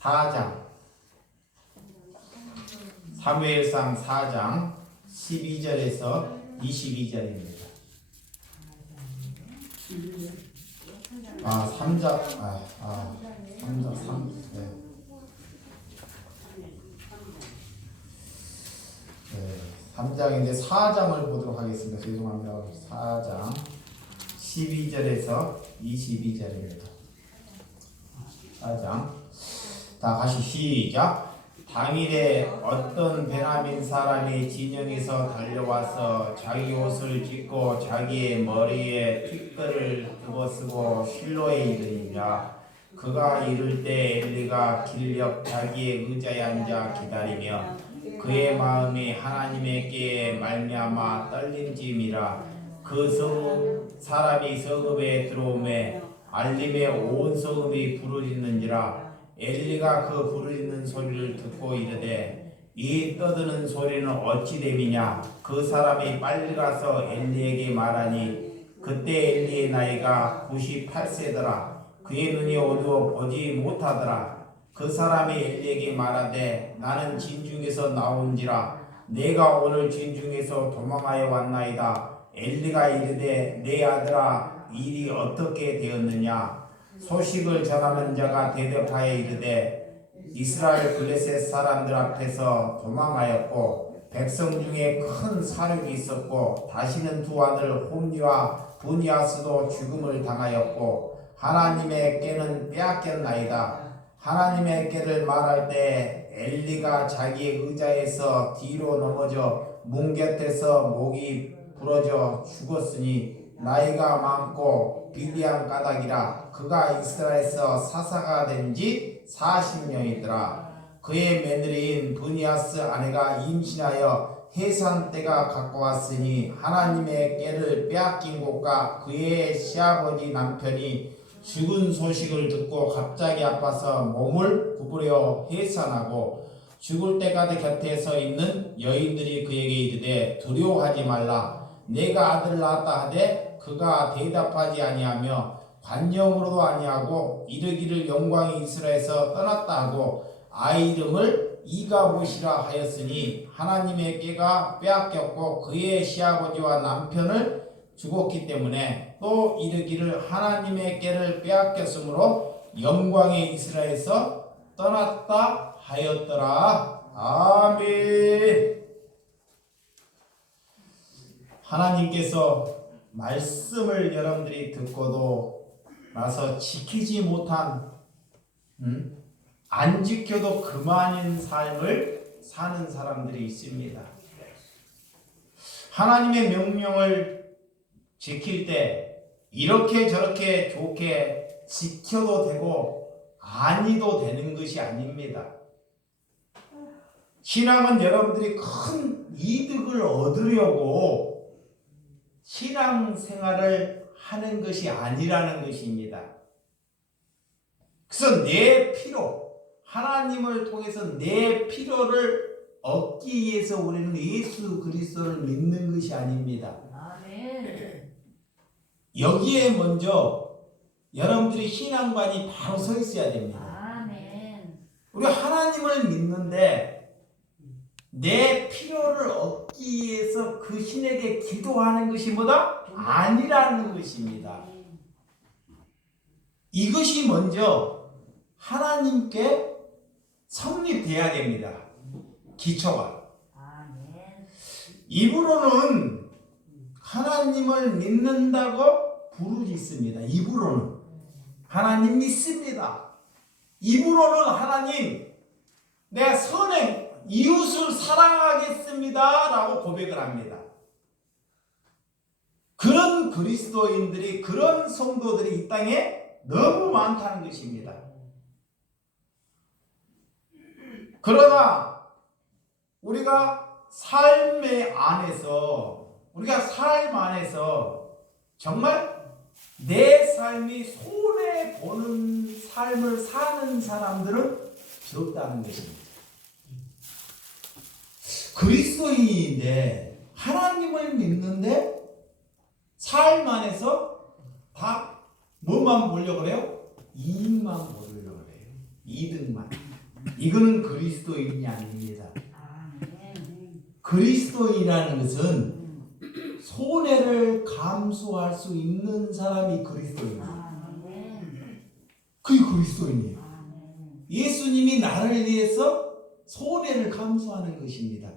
4장 사무엘상 4장 12절에서 22절입니다. 3장 3장인데 4장을 보도록 하겠습니다. 죄송합니다. 4장 12절에서 22절입니다. 4장 다 같이 시작. 당일에 어떤 베냐민 사람이 진영에서 달려와서 자기 옷을 찢고 자기의 머리에 핏글을 집어쓰고 실로에 이르니라. 그가 이를 때 엘리가 길 옆 자기의 의자에 앉아 기다리며 그의 마음이 하나님께 말미암아 떨림짐이라. 그 사람이 성읍에 들어오매 알림에 온 성읍이 부르짖는지라. 엘리가 그 부르짖는 소리를 듣고 이르되 이 떠드는 소리는 어찌 됨이냐. 그 사람이 빨리 가서 엘리에게 말하니 그때 엘리의 나이가 98세더라. 그의 눈이 어두워 보지 못하더라. 그 사람이 엘리에게 말하되 나는 진중에서 나온지라. 내가 오늘 진중에서 도망하여 왔나이다. 엘리가 이르되 내 아들아 일이 어떻게 되었느냐. 소식을 전하는 자가 대답하여 이르되 이스라엘 블레셋 사람들 앞에서 도망하였고 백성 중에 큰 사륙이 있었고 다시는 두 아들 홈니와 브니아스도 죽음을 당하였고 하나님의 께는 빼앗겼나이다. 하나님의 께를 말할 때 엘리가 자기의 의자에서 뒤로 넘어져 문 곁에서 목이 부러져 죽었으니 나이가 많고 비리한 까닭이라. 그가 이스라엘에서 사사가 된 지 40년이더라. 그의 며느리인 브니아스 아내가 임신하여 해산 때가 가까웠으니 하나님의 께를 빼앗긴 곳과 그의 시아버지 남편이 죽은 소식을 듣고 갑자기 아파서 몸을 구부려 해산하고 죽을 때까지 곁에 서 있는 여인들이 그에게 이르되 두려워하지 말라. 내가 아들을 낳았다 하되 그가 대답하지 아니하며 관념으로도 아니하고 이르기를 영광이 이스라엘에서 떠났다 하고 아이 이름을 이가봇이라 하였으니 하나님의 께가 빼앗겼고 그의 시아버지와 남편을 죽었기 때문에 또 이르기를 하나님의 께를 빼앗겼으므로 영광의 이스라엘에서 떠났다 하였더라. 아멘. 하나님께서 말씀을 여러분들이 듣고도 나서 지키지 못한 안 지켜도 그만인 삶을 사는 사람들이 있습니다. 하나님의 명령을 지킬 때 이렇게 저렇게 좋게 지켜도 되고 아니도 되는 것이 아닙니다. 신앙은 여러분들이 큰 이득을 얻으려고 신앙생활을 하는 것이 아니라는 것입니다. 그래서 내 필요, 하나님을 통해서 내 필요를 얻기 위해서 우리는 예수 그리스도를 믿는 것이 아닙니다. 아멘. 여기에 먼저 여러분들이 신앙관이 바로 서 있어야 됩니다. 아멘. 우리 하나님을 믿는데 내 필요를 얻기 위해서 그 신에게 기도하는 것이 뭐다? 아니라는 것입니다. 이것이 먼저 하나님께 성립돼야 됩니다. 기초가. 입으로는 하나님을 믿는다고 부르짖습니다. 입으로는 하나님 믿습니다. 입으로는 하나님 내가 선행 이웃을 사랑하겠습니다 라고 고백을 합니다. 그런 그리스도인들이 그런 성도들이 이 땅에 너무 많다는 것입니다. 그러나 우리가 삶 안에서 정말 내 삶이 손해보는 삶을 사는 사람들은 적다는 것입니다. 그리스도인인데 하나님을 믿는데 삶 안에서 뭐만 보려고 그래요? 이익만 보려고 그래요. 이득만. 이거는 그리스도인이 아닙니다. 그리스도인이라는 것은 손해를 감수할 수 있는 사람이 그리스도인이에요. 그게 그리스도인이에요. 예수님이 나를 위해서 손해를 감수하는 것입니다.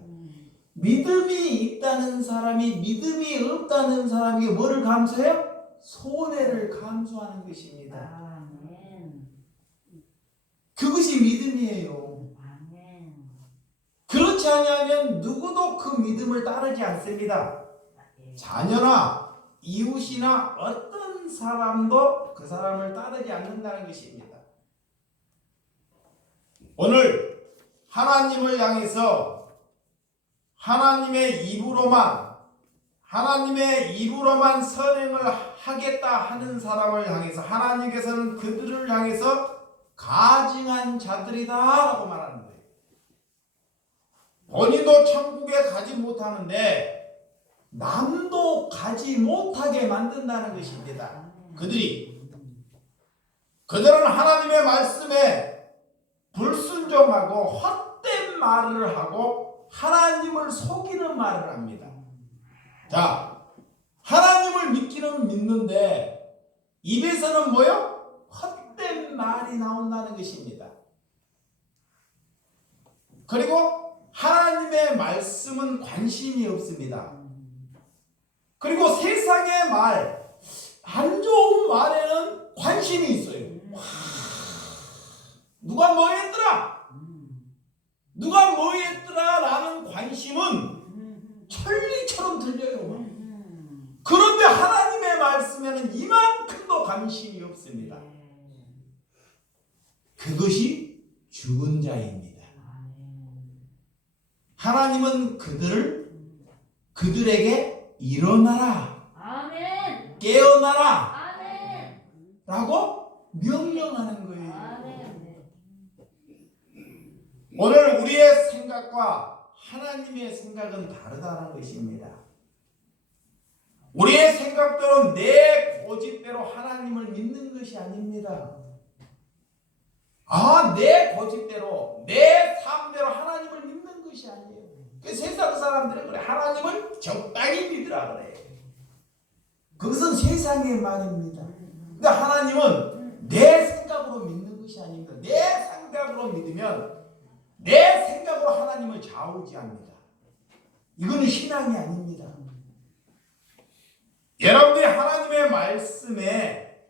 믿음이 있다는 사람이 믿음이 없다는 사람이 뭐를 감수해요? 손해를 감수하는 것입니다. 그것이 믿음이에요. 그렇지 않으면 누구도 그 믿음을 따르지 않습니다. 자녀나 이웃이나 어떤 사람도 그 사람을 따르지 않는다는 것입니다. 오늘 하나님을 향해서 하나님의 입으로만 선행을 하겠다 하는 사람을 향해서 하나님께서는 그들을 향해서 가증한 자들이다 라고 말하는 거예요. 본인도 천국에 가지 못하는데 남도 가지 못하게 만든다는 것입니다. 그들은 하나님의 말씀에 불순종하고 헛된 말을 하고 하나님을 속이는 말을 합니다. 자, 하나님을 믿기는 믿는데 입에서는 뭐요? 헛된 말이 나온다는 것입니다. 그리고 하나님의 말씀은 관심이 없습니다. 그리고 세상의 말, 안 좋은 말에는 관심이 있어요. 누가 뭐 했더라? 누가 뭐 했더라? 라는 관심은 천리처럼 들려요. 그런데 하나님의 말씀에는 이만큼도 관심이 없습니다. 그것이 죽은 자입니다. 하나님은 그들에게 일어나라, 깨어나라 라고 명령하는 거예요. 오늘 우리의 생각과 하나님의 생각은 다르다는 것입니다. 우리의 생각대로 내 고집대로 하나님을 믿는 것이 아닙니다. 내 고집대로 내 삶대로 하나님을 믿는 것이 아니에요. 세상 사람들은 그래, 하나님을 적당히 믿으라 그래. 그것은 세상의 말입니다. 근데 하나님은 내 생각으로 믿는 것이 아닙니다. 내 생각으로 믿으면 내 생각으로 하나님을 좌우지합니다. 이거는 신앙이 아닙니다. 여러분이 하나님의 말씀에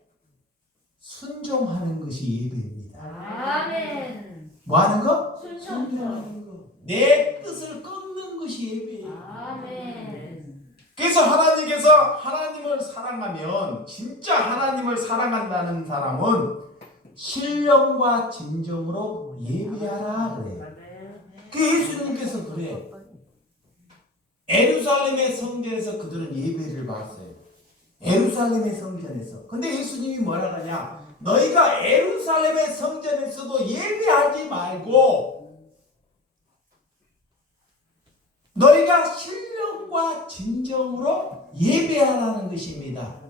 순종하는 것이 예배입니다. 아멘. 뭐 하는 거? 순종하는 거. 내 뜻을 끊는 것이 예배예요. 아멘. 그래서 하나님께서 하나님을 사랑하면, 진짜 하나님을 사랑한다는 사람은 신령과 진정으로 예배하라 그래요. 그 예수님께서 그래요. 예루살렘의 성전에서 그들은 예배를 받았어요. 예루살렘의 성전에서. 근데 예수님이 뭐라 하냐? 너희가 예루살렘의 성전에서도 예배하지 말고 너희가 신령과 진정으로 예배하라는 것입니다.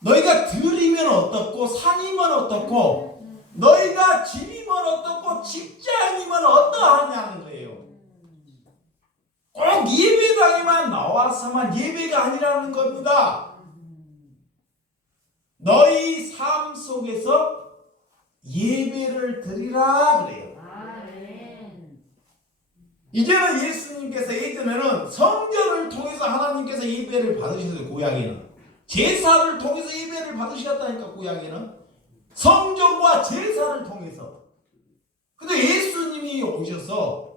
너희가 들이면 어떻고 산이면 어떻고 너희가 집이면 어떻고 직장이면 어떠하냐는 거예요. 꼭 예배당에만 나와서만 예배가 아니라는 겁니다. 너희 삶 속에서 예배를 드리라 그래요. 이제는 예수님께서 예전에는 성전을 통해서 하나님께서 예배를 받으셨어요. 구약에는 제사를 통해서 예배를 받으셨다니까. 구약에는 성전과 제사를 통해서. 근데 예수님이 오셔서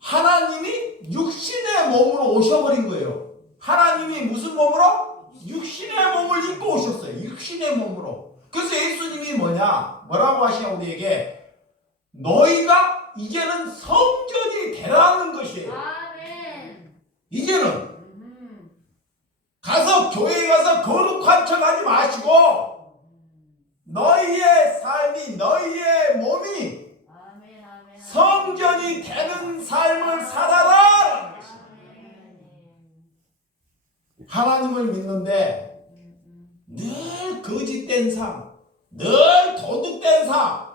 하나님이 육신의 몸으로 오셔버린 거예요. 하나님이 무슨 몸으로? 육신의 몸을 입고 오셨어요. 육신의 몸으로. 그래서 예수님이 뭐라고 하시냐 우리에게? 너희가 이제는 성전이 되라는 것이에요. 아멘. 이제는 가서 교회에 가서 거룩한 척 하지 마시고 너희의 삶이, 너희의 몸이 성전이 되는 삶을 살아라. 하나님을 믿는데 늘 거짓된 삶, 늘 도둑된 삶,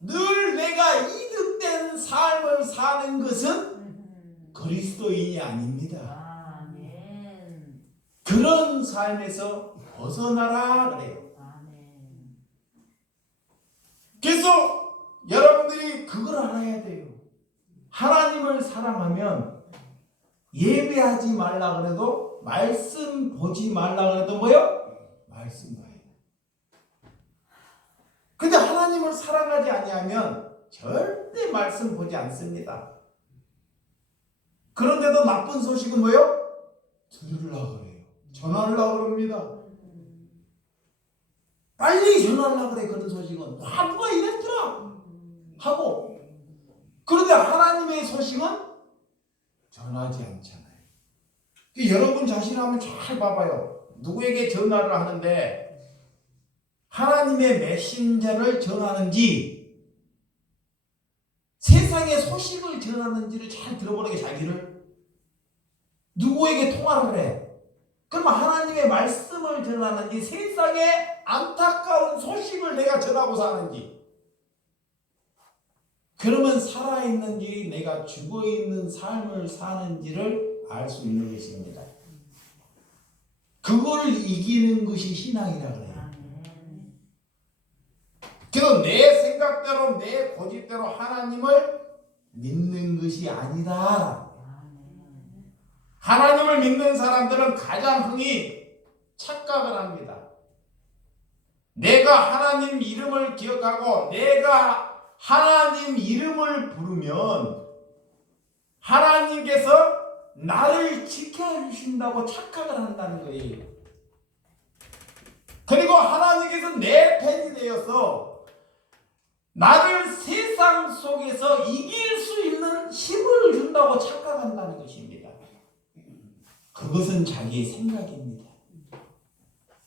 늘 내가 이득된 삶을 사는 것은 그리스도인이 아닙니다. 아멘. 그런 삶에서 벗어나라 그래요. 아멘. 그래서 여러분들이 그걸 알아야 돼요. 하나님을 사랑하면 예배하지 말라 그래도, 말씀 보지 말라 그래도 뭐요? 말씀 봐야 돼. 근데 하나님을 사랑하지 아니하면 절대 말씀 보지 않습니다. 그런데도 나쁜 소식은 뭐요? 들으려고 그래요. 전하려고 그럽니다. 빨리 전하려고 그래. 그런 소식은 누가 이랬더라 하고, 그런데 하나님의 소식은 전하지 않잖아요. 여러분 자신을 한번 잘 봐봐요. 누구에게 전화를 하는데 하나님의 메신저를 전하는지 세상의 소식을 전하는지를 잘 들어보는 게, 자기를 누구에게 통화를 해. 그러면 하나님의 말씀을 전하는지 세상의 안타까운 소식을 내가 전하고 사는지, 그러면 살아있는지 내가 죽어있는 삶을 사는지를 알 수 있는 것입니다. 그걸 이기는 것이 신앙이라 그래요. 그래서 내 생각대로 내 고집대로 하나님을 믿는 것이 아니다. 하나님을 믿는 사람들은 가장 흔히 착각을 합니다. 내가 하나님 이름을 기억하고 내가 하나님 이름을 부르면 하나님께서 나를 지켜주신다고 착각을 한다는 거예요. 그리고 하나님께서 내 편이 되어서 나를 세상 속에서 이길 수 있는 힘을 준다고 착각한다는 것입니다. 그것은 자기의 생각입니다.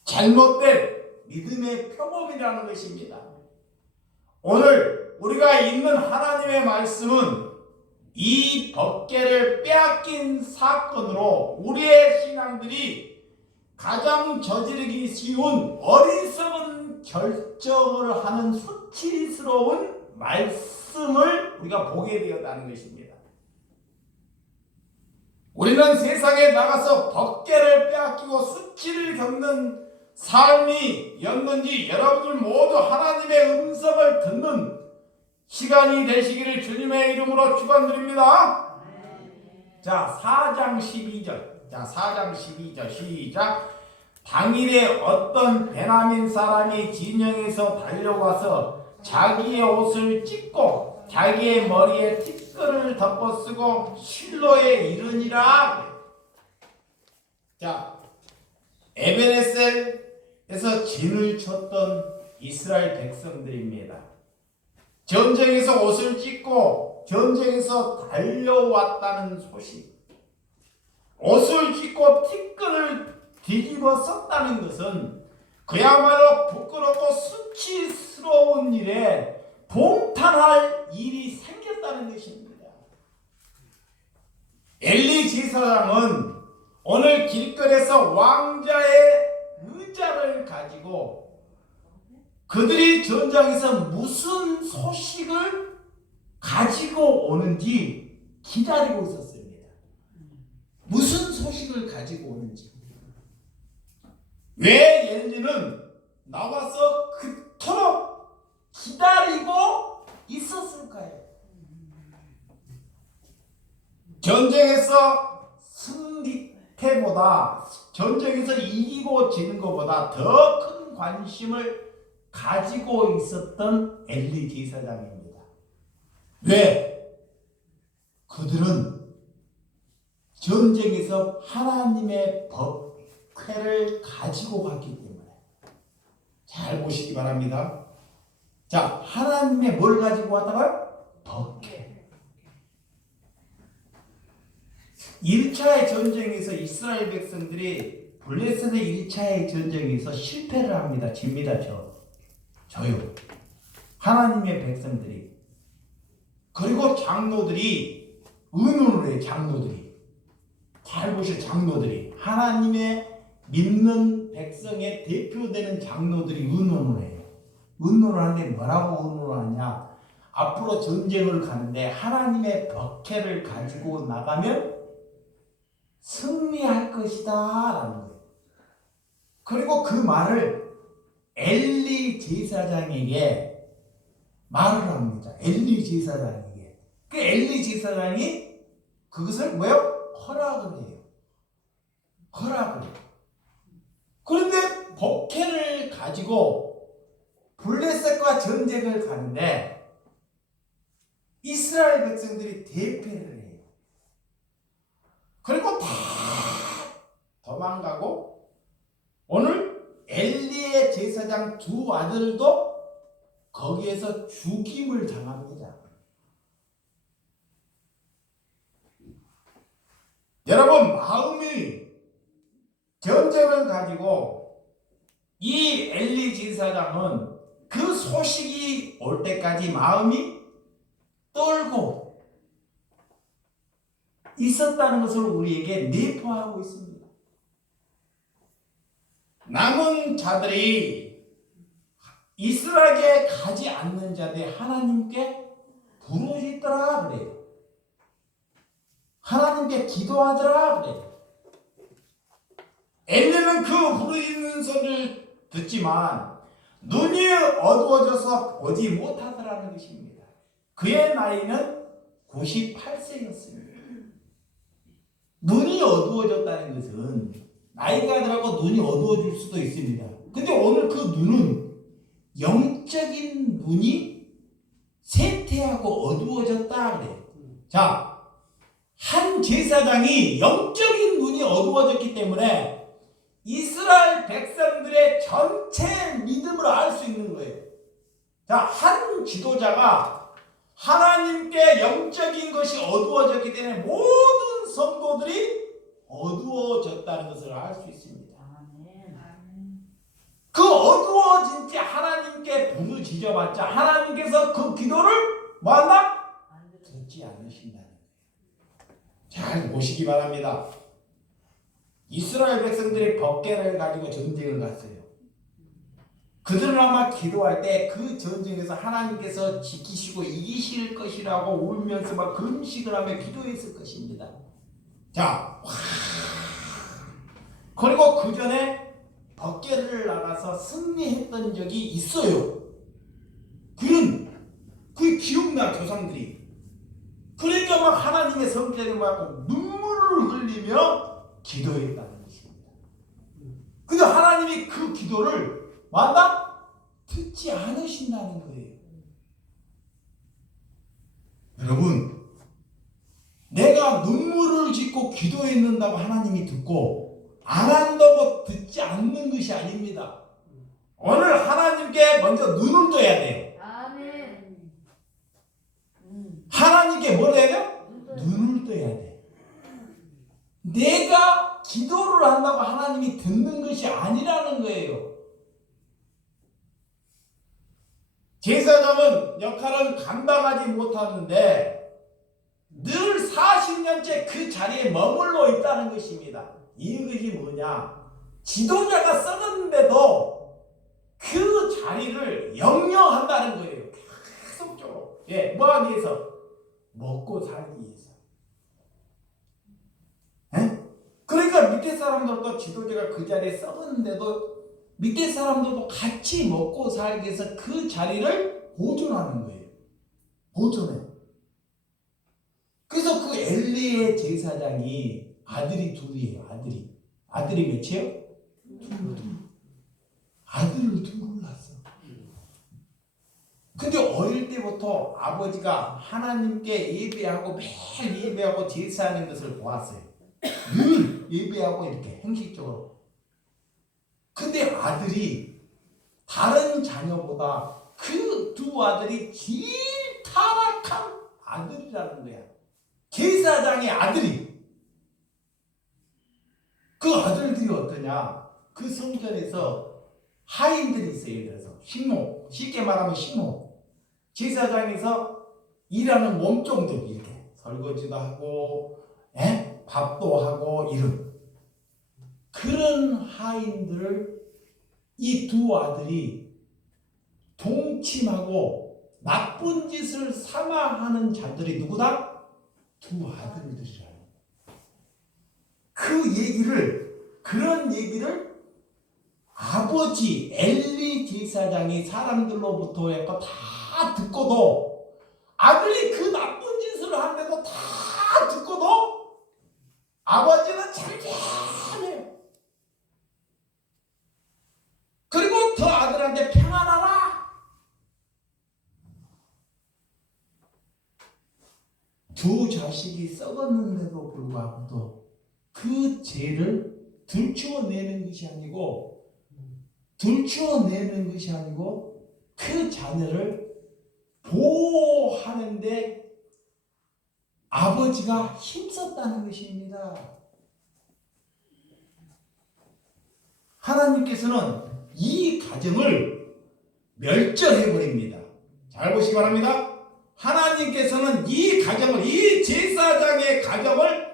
잘못된 믿음의 표범이라는 것입니다. 오늘 우리가 읽는 하나님의 말씀은 이 법궤를 빼앗긴 사건으로 우리의 신앙들이 가장 저지르기 쉬운 어리석은 결정을 하는 수치스러운 말씀을 우리가 보게 되었다는 것입니다. 우리는 세상에 나가서 법궤를 빼앗기고 수치를 겪는 삶이었는지 여러분들 모두 하나님의 음성을 듣는 시간이 되시기를 주님의 이름으로 축원드립니다. 자, 4장 12절. 자, 4장 12절 시작. 당일에 어떤 베냐민 사람이 진영에서 달려와서 자기의 옷을 찢고 자기의 머리에 티끌을 덮어쓰고 실로에 이르니라. 자, 에베네셀에서 진을 쳤던 이스라엘 백성들입니다. 전쟁에서 옷을 찢고 전쟁에서 달려왔다는 소식, 옷을 찢고 티끌을 뒤집어 썼다는 것은 그야말로 부끄럽고 수치스러운 일에 봉탄할 일이 생겼다는 것입니다. 엘리 제사장은 오늘 길거리에서 왕자의 의자를 가지고 그들이 전장에서 무슨 소식을 가지고 오는지 기다리고 있었습니다. 무슨 소식을 가지고 오는지. 왜 엘리는 나와서 그토록 기다리고 있었을까요? 전쟁에서 승리태보다, 전쟁에서 이기고 지는 것보다 더 큰 관심을 가지고 있었던 엘리 제사장입니다. 왜? 그들은 전쟁에서 하나님의 법궤를 가지고 갔기 때문에. 잘 보시기 바랍니다. 자, 하나님의 뭘 가지고 왔다고요? 법궤. 1차의 전쟁에서 이스라엘 백성들이 블레셋의 1차의 전쟁에서 실패를 합니다. 집니다. 저요. 하나님의 백성들이. 그리고 장로들이 의논을 해요. 장로들이. 잘 보세요. 장로들이. 하나님의 믿는 백성의 대표되는 장로들이 의논을 해요. 의논을 하는데 뭐라고 의논을 하냐? 앞으로 전쟁을 가는데 하나님의 박해를 가지고 나가면 승리할 것이다 라는 거예요. 그리고 그 말을 엘리 제사장에게 말을 합니다. 엘리 제사장에게. 그 엘리 제사장이 그것을 뭐요? 허락을 해요. 허락을 해요. 그런데 박해를 가지고 블레셋과 전쟁을 가는데 이스라엘 백성들이 대패를 해요. 그리고 다 도망가고 오늘 엘리의 제사장 두 아들도 거기에서 죽임을 당합니다. 여러분, 마음이 전쟁을 가지고 이 엘리 제사장은 그 소식이 올 때까지 마음이 떨고 있었다는 것을 우리에게 내포하고 있습니다. 남은 자들이 이스라엘에 가지 않는 자들이 하나님께 부르짖더라 그래요. 하나님께 기도하더라 그래요. 엘리는 그 부르짖는 소리를 듣지만 눈이 어두워져서 보지 못하더라는 것입니다. 그의 나이는 98세였습니다. 눈이 어두워졌다는 것은 나이가 들어가고 눈이 어두워질 수도 있습니다. 근데 오늘 그 눈은 영적인 눈이 쇠퇴하고 어두워졌다 그래요. 자, 한 제사장이 영적인 눈이 어두워졌기 때문에 이스라엘 백성들의 전체 믿음을 알 수 있는 거예요. 자, 한 지도자가 하나님께 영적인 것이 어두워졌기 때문에 모든 성도들이 어두워졌다는 것을 알 수 있습니다. 그 어두워진 채 하나님께 부르짖어봤자 하나님께서 그 기도를 뭐한다? 듣지 않으신다는 거예요. 잘 보시기 바랍니다. 이스라엘 백성들이 법궤를 가지고 전쟁을 갔어요. 그들은 아마 기도할 때 그 전쟁에서 하나님께서 지키시고 이기실 것이라고 울면서 막 금식을 하며 기도했을 것입니다. 자, 그리고 그 전에 법궤를 나가서 승리했던 적이 있어요. 그게 기억나, 조상들이. 그러니까 막 하나님의 성전을 받고 눈물을 흘리며 기도했다는 것입니다. 근데 하나님이 그 기도를 맞다? 듣지 않으신다는 거예요. 여러분, 내가 눈물을 짓고 기도했는다고 하나님이 듣고 안 한다고 듣지 않는 것이 아닙니다. 오늘 하나님께 먼저 눈을 떠야 돼요. 아멘. 하나님께 뭘 해야 돼요? 눈을 떠야 돼. 내가 기도를 한다고 하나님이 듣는 것이 아니라는 거예요. 제사장은 역할은 감당하지 못하는데 늘 40년째 그 자리에 머물러 있다는 것입니다. 이것이 뭐냐? 지도자가 썩었는데도 그 자리를 영영한다는 거예요. 계속적으로. 예, 뭐 하기 위해서? 먹고 살기 위해서. 예? 그러니까 밑에 사람들도 지도자가 그 자리에 썩었는데도 밑에 사람들도 같이 먹고 살기 위해서 그 자리를 보존하는 거예요. 보존해. 그래서 그 엘리의 제사장이 아들이 둘이에요. 아들이 몇이에요? 둘. 아들을 둘 낳았어. 근데 어릴 때부터 아버지가 하나님께 예배하고 매일 예배하고 제사하는 것을 보았어요. 늘 예배하고 이렇게 형식적으로. 근데 아들이 다른 자녀보다 그 두 아들이 제일 타락한 아들이라는 거야. 제사장의 아들이. 그 아들들이 어떠냐? 그 성전에서 하인들이 있어요. 예를 들어서 식모, 쉽게 말하면 식모. 제사장에서 일하는 몸종들 이렇게 설거지도 하고, 밥도 하고 이런 그런 하인들을 이 두 아들이 동침하고 나쁜 짓을 삼아하는 자들이 누구다? 두 아들들이라. 그런 얘기를 아버지 엘리 제사장이 사람들로부터 했고 다 듣고도, 아들이 그 나쁜 짓을 하는데도 다 듣고도 아버지는 잠잠해요. 그리고 더 아들한테 평안하라. 두 자식이 썩었는데도 불구하고도 그 죄를 들추어내는 것이 아니고 그 자녀를 보호하는데 아버지가 힘썼다는 것입니다. 하나님께서는 이 가정을 멸절해버립니다. 잘 보시기 바랍니다. 하나님께서는 이 가정을, 이 제사장의 가정을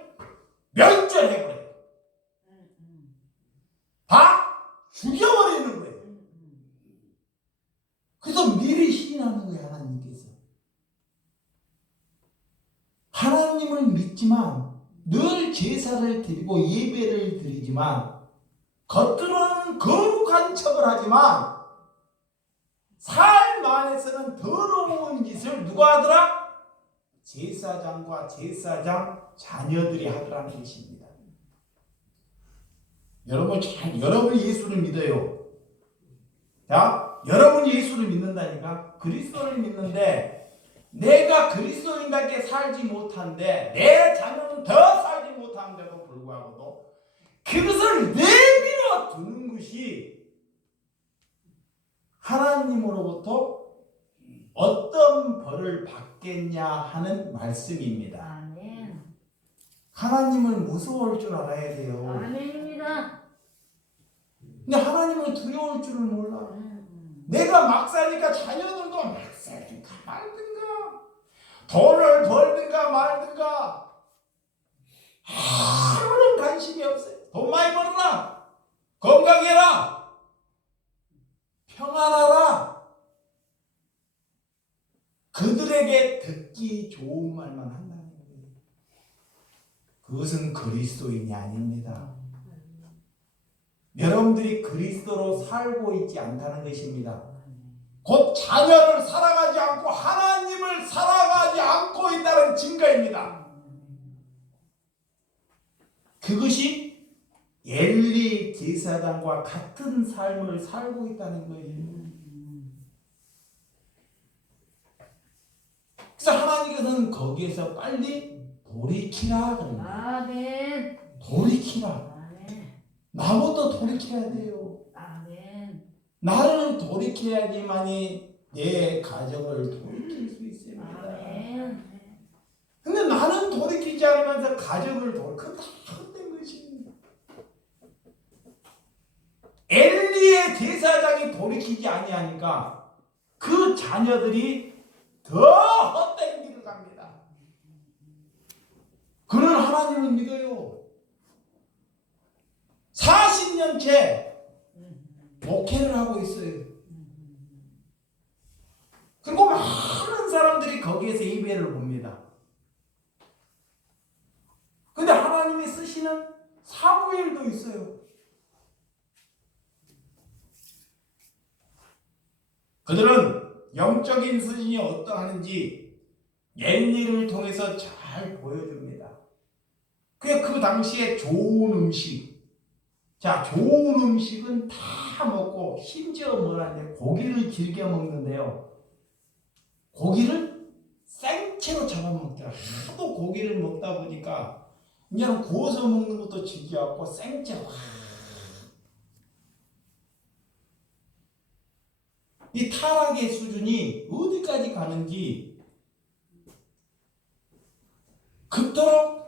멸절해버려요. 다 죽여버리는 거예요. 그래서 미리 시인하는 거예요. 하나님을 믿지만, 늘 제사를 드리고 예배를 드리지만, 겉으로는 거룩한 척을 하지만 삶 안에서는 더러운 짓을 누가 하더라? 제사장과 제사장 자녀들이 하더라는 것입니다. 여러분 예수를 믿어요. 자, 여러분이 예수를 믿는다니까, 그리스도를 믿는데 내가 그리스도인답게 살지 못한데 내 자녀는 더 살지 못하는데도 불구하고도 그것을 내밀어 두는 것이 하나님으로부터 어떤 벌을 받겠냐 하는 말씀입니다. 아멘. 하나님을 무서워할 줄 알아야 돼요. 아멘입니다. 근데 하나님을 두려울 줄을 몰라. 내가 막 사니까 자녀들도 막 살든가 말든가, 돈을 벌든가 말든가 아무런 관심이 없어요. 돈 많이 벌어라, 건강해라, 평안하라. 그들에게 듣기 좋은 말만 한다는 거예요. 그것은 그리스도인이 아닙니다. 여러분들이 그리스도로 살고 있지 않다는 것입니다. 곧 자녀를 살아가지 않고 하나님을 살아가지 않고 있다는 증거입니다. 그것이 엘리 제사장과 같은 삶을 살고 있다는 거예요. 그래서 하나님께서는 거기에서 빨리 돌이키라 그럽니다. 아멘. 돌이키라. 아멘. 나부터 돌이켜야 돼요. 아멘. 나를 돌이켜야지만이 내 가정을 돌이킬 수 있습니다. 아멘. 근데 나는 돌이키지 않으면서 가정을 그건 다 헛된 것입니다. 엘리의 제사장이 돌이키지 아니하니까 그 자녀들이 더 헛된 길을 갑니다. 그는 하나님을 믿어요. 40년째 목회를 하고 있어요. 그리고 많은 사람들이 거기에서 예배를 봅니다. 근데 하나님이 쓰시는 사무엘도 있어요. 그들은 영적인 수준이 어떠한지 엘리를 통해서 잘 보여줍니다. 그 당시에 좋은 음식, 자, 좋은 음식은 다 먹고 심지어 뭐라냐, 고기를 즐겨 먹는데요. 고기를 생채로 잡아먹더라. 하도 고기를 먹다 보니까 그냥 구워서 먹는 것도 즐겨갖고 생채로. 이 타락의 수준이 어디까지 가는지, 그토록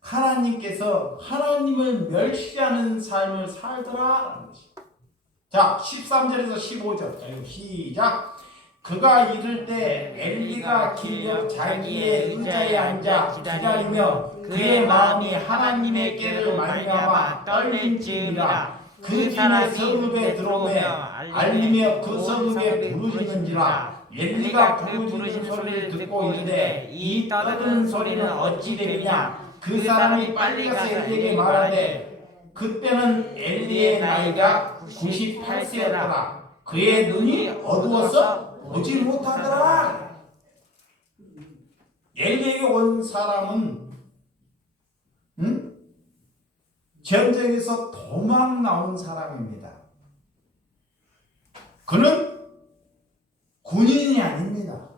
하나님께서 하나님을 멸시하는 삶을 살더라. 자, 13절에서 15절. 자, 이거 시작. 그가 이를 때 엘리가 길려 자기의 의자에 앉아 기다리며 그의 마음이 하나님의 께를 말미암아 떨릴지니라. 그 사람이 성읍에 들어오며 알리며 그 성읍에 부르짖는지라. 엘리가 그 부르짖는 소리를 듣고 이르되 이 떠드는 소리는 어찌 됨이냐. 그 사람이 빨리 가서 엘리에게 말하되 그때는 엘리의 나이가 98세였더라. 그의 눈이 어두워서 보지 못하더라. 엘리에게 온 사람은 전쟁에서 도망 나온 사람입니다. 그는 군인이 아닙니다.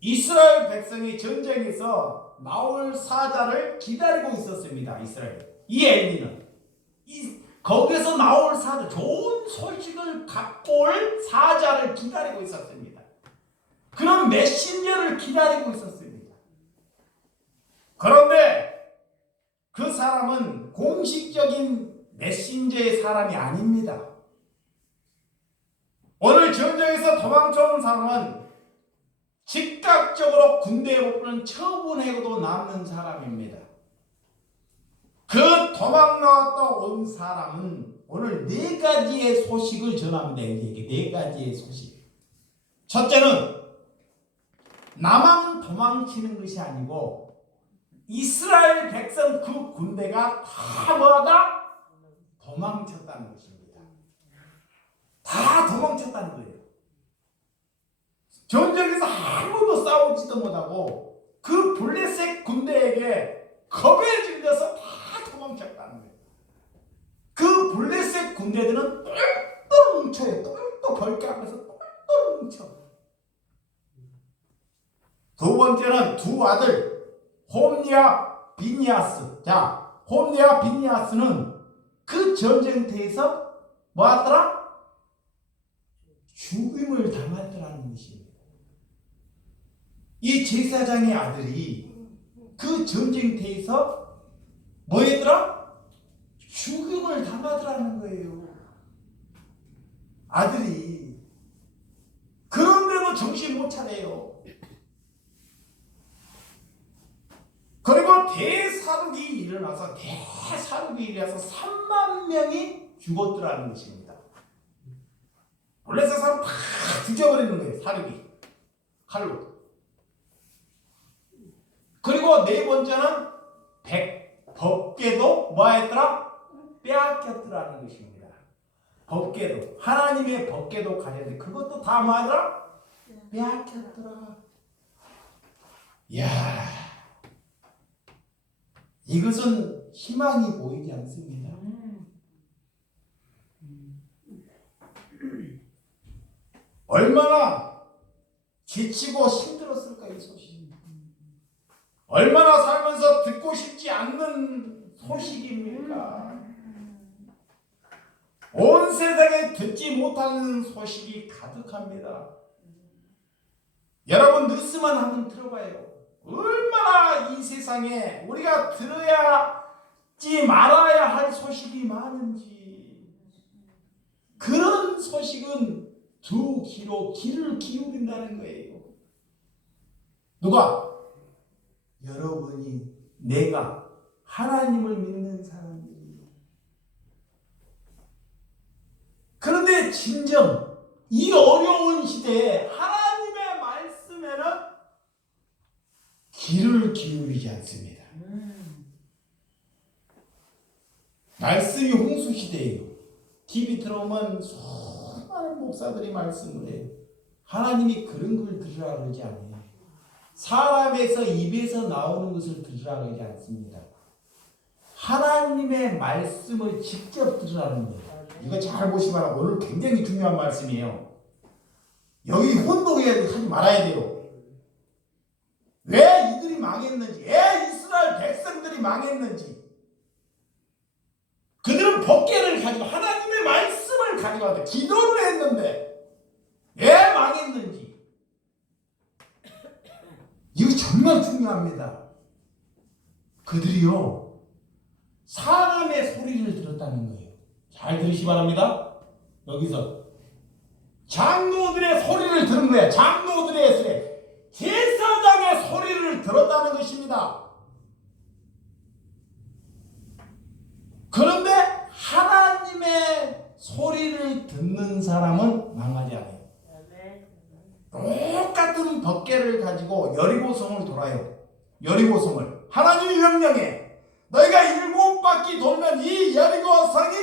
이스라엘 백성이 전쟁에서 나올 사자를 기다리고 있었습니다. 이스라엘. 이 엘리는 거기서 나올 사자, 좋은 소식을 갖고 올 사자를 기다리고 있었습니다. 그런 메신저를 기다리고 있었습니다. 그런데 그 사람은 공식적인 메신저의 사람이 아닙니다. 오늘 전쟁에서 도망쳐온 사람은 즉각적으로 군대에 뽑는 처분해도 남는 사람입니다. 그 도망 나왔다 온 사람은 오늘 4가지의 소식을 전합니다. 엘리에게 4가지의 소식. 첫째는 나만 도망치는 것이 아니고 이스라엘 백성 그 군대가 다 뭐하다? 도망쳤다는 것입니다. 다 도망쳤다는 거예요. 전쟁에서 한 번도 싸우지도 못하고 그 블레셋 군대에게 겁에 질려서 다 도망쳤다는 거예요. 그 블레셋 군대들은 똘똘 뭉쳐요. 똘똘 벌게 하면서 똘똘 뭉쳐. 두 번째는 두 아들 홈리와 비니아스. 자, 홈리와 비니아스는 그 전쟁터에서 뭐 하더라? 죽임을 당하더라는 것입니다. 이 제사장의 아들이 그 전쟁터에서 뭐 했더라? 죽임을 당하더라는 거예요. 아들이. 그런데도 정신 못 차려요. 그리고 대사륙이 일어나서 3만 명이 죽었더라는 것입니다. 블레셋 사람 다 죽여버리는 거예요. 사륙이 칼로. 그리고 4번째는 법궤도 뭐 했더라? 빼앗겼더라는 것입니다. 법궤도, 하나님의 법궤도 가졌는데 그것도 다 뭐 하더라? 빼앗겼더라. 이야, 이것은 희망이 보이지 않습니다. 얼마나 지치고 힘들었을까 이 소식. 얼마나 살면서 듣고 싶지 않는 소식입니까? 온 세상에 듣지 못하는 소식이 가득합니다. 여러분 뉴스만 한번 들어봐요. 얼마나 이 세상에 우리가 들어야지 말아야 할 소식이 많은지. 그런 소식은 두 귀로 귀를 기울인다는 거예요. 누가? 여러분이, 내가 하나님을 믿는 사람들이에요. 그런데 진정 이 어려운 시대에 하나님의 말씀에는 귀를 기울이지 않습니다. 말씀이 홍수 시대예요. TV 들어오면 수많은 목사들이 말씀을 해요. 하나님이 그런 걸 들으라 그러지 않아요. 사람에서 입에서 나오는 것을 들으라 그러지 않습니다. 하나님의 말씀을 직접 들으라는 거예요. 이거 잘 보시면 오늘 굉장히 중요한 말씀이에요. 여기 혼동하지 말아야 돼요. 왜 이들이 망했는지, 왜 이스라엘 백성들이 망했는지. 그들은 법궤를 가지고 하나님의 말씀을 가지고 왔는데 기도를 했는데 왜 망했는지. 이거 정말 중요합니다. 그들이요 사람의 소리를 들었다는 거예요. 잘 들으시기 바랍니다. 여기서 장로들의 소리를 들은 거야. 장로들의 소리, 제사장의 소리를 들었다는 것입니다. 그런데 하나님의 소리를 듣는 사람은 망하지 않아요. 똑같은 법궤를 가지고 여리고성을 돌아요. 여리고성을 하나님이 명령해. 너희가 7바퀴 돌면 이 여리고성이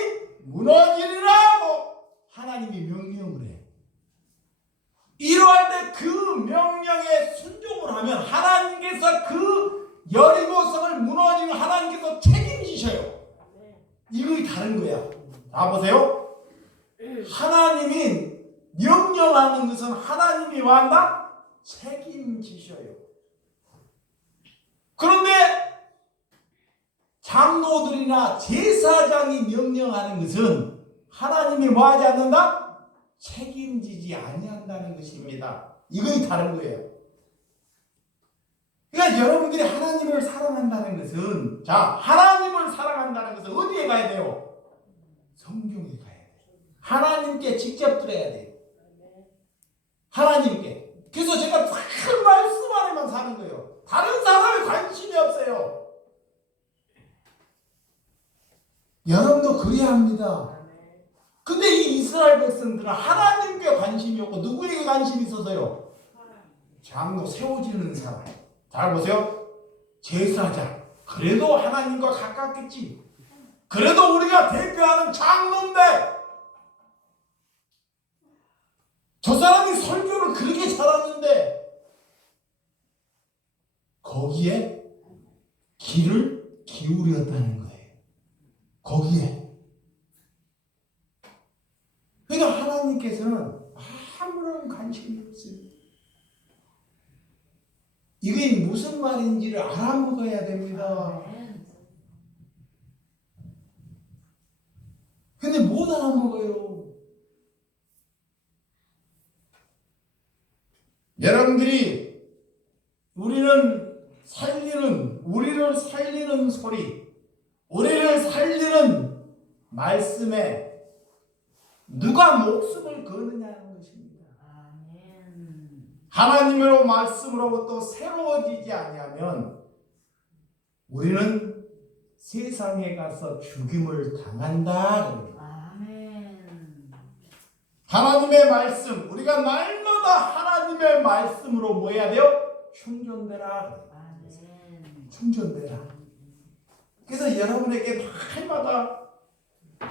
무너지리라고 하나님이 명령을 해. 이러할 때 그 명령에 순종을 하면 하나님께서 그 여리고성을 무너지면 하나님께서 책임지셔요. 이거이 다른 거야. 자 보세요. 하나님이 명령하는 것은 하나님이 뭐한다? 책임지셔요. 그런데 장로들이나 제사장이 명령하는 것은 하나님이 뭐하지 않는다? 책임지지 아니한다는 것입니다. 이거이 다른 거예요. 그러니까 여러분들이 하나님을 사랑한다는 것은, 자, 하나님을 사랑한다는 것은 어디에 가야 돼요? 성경에 가야 돼요. 하나님께 직접 드려야 돼요. 하나님께. 그래서 제가 큰 말씀 안에만 사는 거예요. 다른 사람에 관심이 없어요. 여러분도 그래야 합니다. 근데 이 이스라엘 백성들은 하나님께 관심이 없고 누구에게 관심이 있어서요? 장로 세워지는 사람. 잘 보세요. 제사장. 그래도 하나님과 가깝겠지. 그래도 우리가 대표하는 장로인데 저 사람이 설교를 그렇게 잘하는데 거기에 귀를 기울였다는 거예요. 거기에. 그러니까 하나님께서는 아무런 관심이 없어요. 이게 무슨 말인지를 알아먹어야 됩니다. 근데 못 알아먹어요. 여러분들이 우리를 살리는 소리, 우리를 살리는 말씀에 누가 목숨을 거느냐는 것입니다. 하나님의 말씀으로부터 새로워지지 아니하면 우리는 세상에 가서 죽임을 당한다. 하나님의 말씀, 우리가 날마다 하나님의 말씀으로 뭐 해야 돼요? 충전되라. 충전되라. 그래서 여러분에게 날마다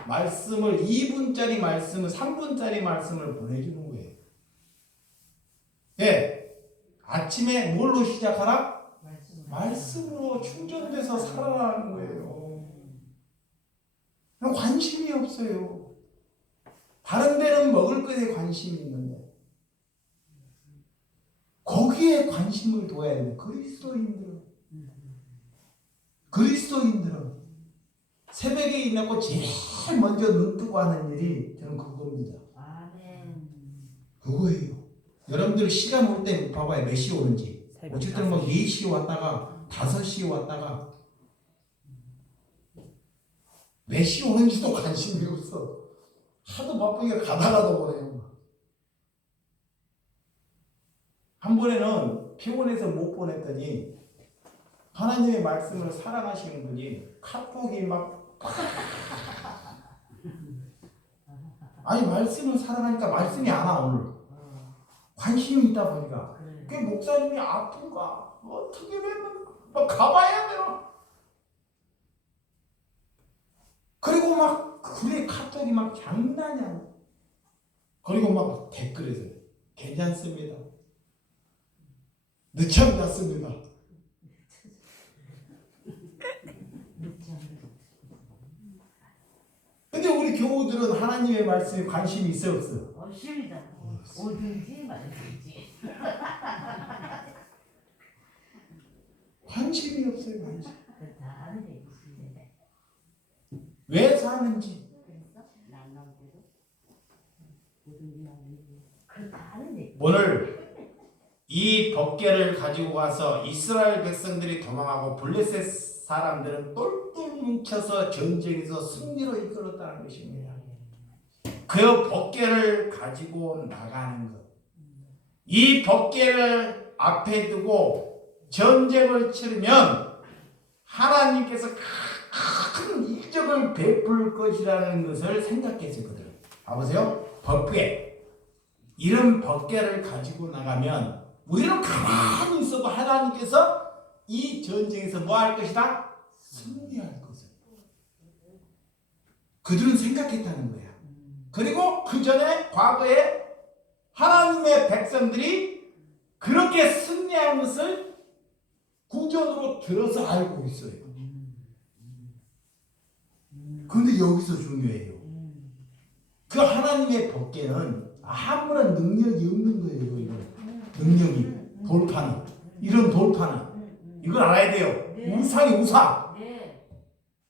말씀을 2분짜리 말씀을 3분짜리 말씀을 보내주는 거예요. 예, 아침에 뭘로 시작하라? 말씀으로 충전돼서 살아나는 거예요. 관심이 없어요. 다른 데는 먹을 것에 관심이 있는데 거기에 관심을 둬야 돼요. 그리스도인들은 새벽에 일어나고 제일 먼저 눈 뜨고 하는 일이 저는 그겁니다. 그거예요. 여러분들 시간 올 때 봐봐요. 몇 시에 오는지. 어쨌든 뭐 4시에 왔다가 5시에 왔다가 몇 시에 오는지도 관심이 없어. 하도 바쁘게 가다가도 보내요. 한 번에는 피곤해서 못 보냈더니 하나님의 말씀을 사랑하시는 분이 카톡이 막 아니 말씀을 사랑하니까 말씀이 안 와 오늘. 관심이 있다 보니까 그 목사님이 아픈가 어떻게 됐는가 막 가봐야 되나. 그리고 막 그래 카톡이 막 장난이 아니야. 그리고 막 댓글에서 괜찮습니다. 늦잠 잤습니다. 근데 우리 교우들은 하나님의 말씀에 관심이 있어 없어? 없습니다. 오든지 말든지. 관심이 없어요. 관심. 다 아는데 있습니다. 왜 사는지. 오늘 이 법궤를 가지고 가서 이스라엘 백성들이 도망하고 블레셋 사람들은 똘똘 뭉쳐서 전쟁에서 승리로 이끌었다는 것입니다. 그 법궤를 가지고 나가는 것. 이 법궤를 앞에 두고 전쟁을 치르면 하나님께서 큰 일적을 베풀 것이라는 것을 생각했어요. 그들은. 봐보세요. 법궤. 이런 법궤를 가지고 나가면 우리는 가만히 있어도 하나님께서 이 전쟁에서 뭐 할 것이다? 승리할 것을. 그들은 생각했다는 거야. 그리고 그 전에 과거에 하나님의 백성들이 그렇게 승리한 것을 구전으로 들어서 알고 있어요. 근데 여기서 중요해요. 그 하나님의 법궤는 아무런 능력이 없는 거예요. 이건. 능력이. 돌파는. 이런 돌파는. 이걸 알아야 돼요. 우상이 우상.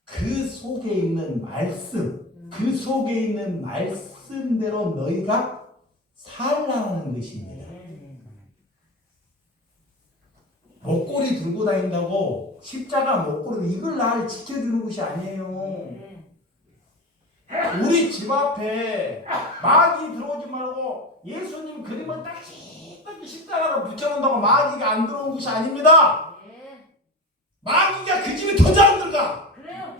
그 속에 있는 말씀. 그 속에 있는 말씀대로 너희가 살라는 것입니다. 목걸이 들고 다닌다고 십자가 목걸이 이걸 날 지켜주는 것이 아니에요. 우리 집 앞에 마귀 들어오지 말고 예수님 그림을 딱딱히 십자가로 붙여놓는다고 마귀가 안 들어온 것이 아닙니다. 마귀가 그 집에 더 잘 들어가. 그래요.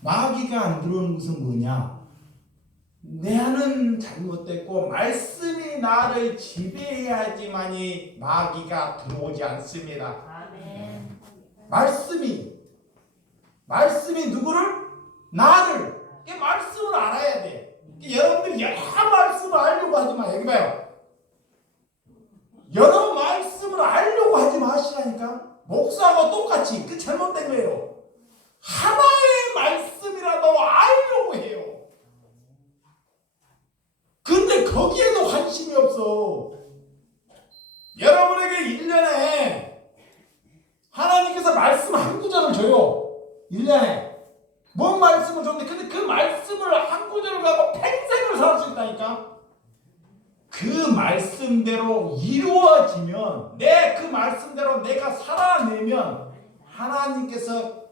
마귀가 안 들어오는 것은 뭐냐? 내 안은 잘못됐고 말씀이 나를 지배해야지만이 마귀가 들어오지 않습니다. 아멘. 말씀이 누구를? 나를. 이 말씀을 알아야 돼. 여러분들이 여러 말씀을 알려고 하지 마. 여기 봐요. 여러 말씀을 알려고 하지 마시라니까. 목사하고 똑같이 그 잘못된 거예요. 하나의 말씀이라도 알려고 해요. 근데 거기에도 관심이 없어. 여러분에게 1년에 하나님께서 말씀 한 구절을 줘요. 1년에. 뭔 말씀을 줬는데 근데 그 말씀을 한 구절을 가지고 평생을 살 수 있다니까. 그 말씀대로 이루어지면 그 말씀대로 내가 살아내면 하나님께서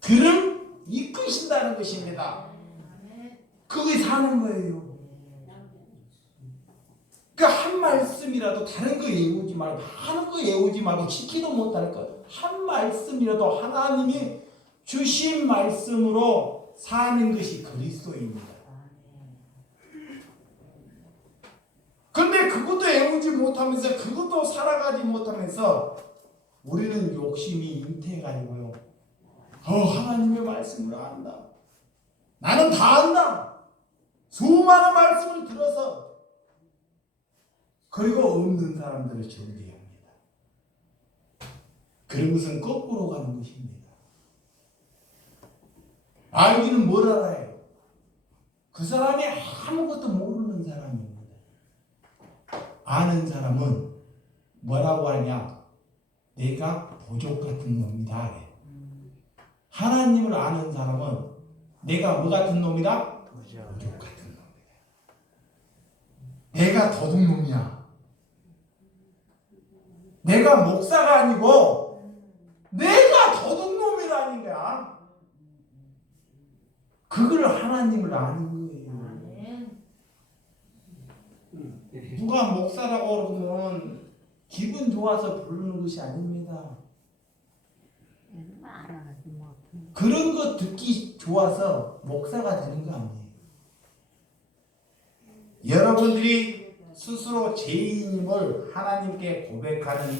그를 이끄신다는 것입니다. 그게 사는 거예요. 그 한 말씀이라도 다른 거 외우지 말고 하는 거 외우지 말고 지키도 못할 것 한 말씀이라도 하나님이 주신 말씀으로 사는 것이 그리스도입니다. 근데 그것도 외우지 못하면서 그것도 살아가지 못하면서 우리는 욕심이 잉태해가지고요. 하나님의 말씀을 안다. 나는 다 안다. 수많은 말씀을 들어서 그리고 없는 사람들을 정죄합니다. 그런 것은 거꾸로 가는 것입니다. 알기는 뭘 알아요? 그 사람이 아무것도 모르는 사람입니다. 아는 사람은 뭐라고 하냐? 내가 부족 같은 놈이다. 하나님을 아는 사람은 내가 뭐 같은 놈이다? 부족 같은 놈이다. 내가 도둑놈이야. 내가 목사가 아니고 내가 도둑놈이라는 거야. 그걸 하나님을 아는 거예요. 누가 목사라고 그러면 기분 좋아서 부르는 것이 아닙니다. 그런 거 듣기 좋아서 목사가 되는 거 아니에요. 여러분들이 스스로 죄인임을 하나님께 고백하는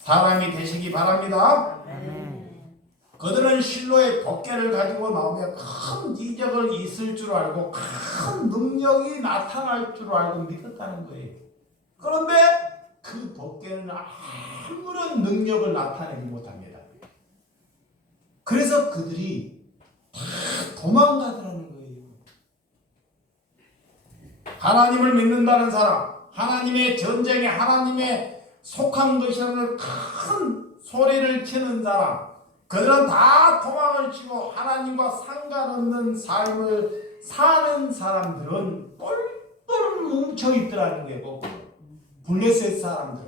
사람이 되시기 바랍니다. 그들은 실로의 법궤를 가지고 나오면 큰 이적을 있을 줄 알고 큰 능력이 나타날 줄 알고 믿었다는 거예요. 그런데 그 법궤는 아무런 능력을 나타내지 못합니다. 그래서 그들이 다 도망가더라는 거예요. 하나님을 믿는다는 사람, 하나님의 전쟁에 하나님의 속한 것이라는 큰 소리를 치는 사람, 그들은 다 도망을 치고 하나님과 상관없는 삶을 사는 사람들은 똘똘 뭉쳐있더라는 거예요. 블레셋 사람들.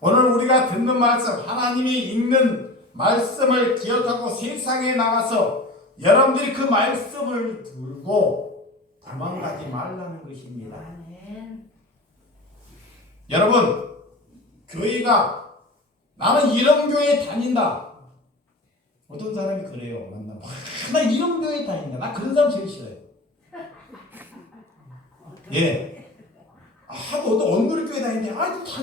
오늘 우리가 듣는 말씀, 하나님이 읽는 말씀을 기억하고 세상에 나가서 여러분들이 그 말씀을 들고 도망가지 말라는 것입니다. 여러분, 교회가 나는 이런 교회에 다닌다. 어떤 사람이 그래요. 만나면 나 이런 교회에 다닌다. 나 그런 사람 제일 싫어요. 예. 하고 또 언노리 교회 다니는데